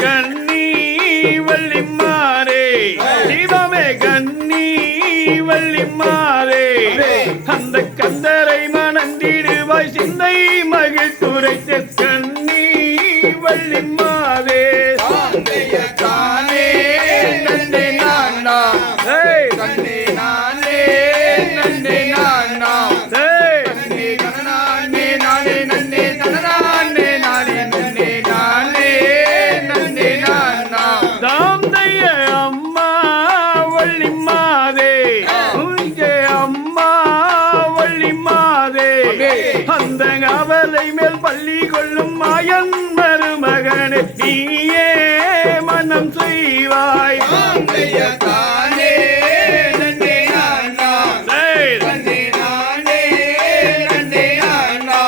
கண்ணி வள்ளிமாரே சிவமே கண்ணி வள்ளிமாரே அந்த கந்தரை மணந்திடுவாய் சிந்தை மகிழ் துரைத்த கண்ணி வள்ளிமாரே தானே நன்னே நானா கண்ணே நானே நன்னே நானா கண்ணே கண்ணே நானே நன்னே தனநானே நானே நன்னே நானே நன்னே நானா தாந்தைய அம்மா வள்ளிமாதே உங்க அம்மா வள்ளிமாதே அந்த அவலை மேல் பள்ளி கொள்ளும் மாயன் மருமகனே நீயே மனம் செய்வாய் தானே நன்னே நானா கண்ணே நானே நன்னே நானா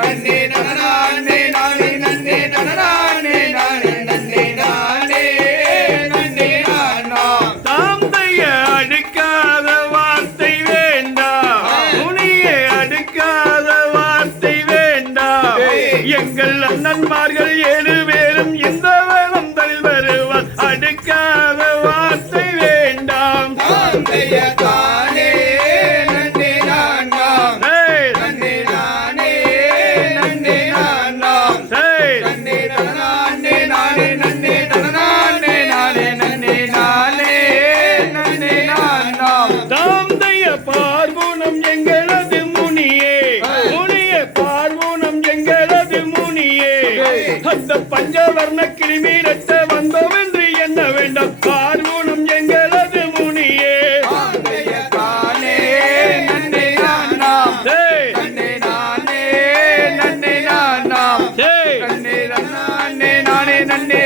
கண்ணே தனநானே நானே நன்னே தனநானே நானே நன்னே நானே நன்னே நானா தாந்தைய அடுக்காத வார்த்தை வேண்டாம் துணியை அடுக்காத வார்த்தை வேண்டாம் எங்கள் அண்ணன்மார்கள் 7 பேரும் இந்த வளந்தல் வருவார் அடுக்காத வார்த்தை வேண்டாம் தானே நன்னே நானா நன்னே நானே நன்னே நானா கண்ணே தனநானே நானே நன்னே தனநானே நானே நன்னே நானே நன்னே நானா தாந்தைய பார்வுணம் எங்களது முனியே முனிய பார்வுணம் எங்களது முனியே அந்த பஞ்சவர்ண கிருமி ரத்த வந்தோம் என்று என்ன வேண்டாம் பார்வுணம் எங்களது முனியே தானே நன்னே நானா கண்ணே நானே நன்னே நானா கண்ணே தனநானே நானே நன்னே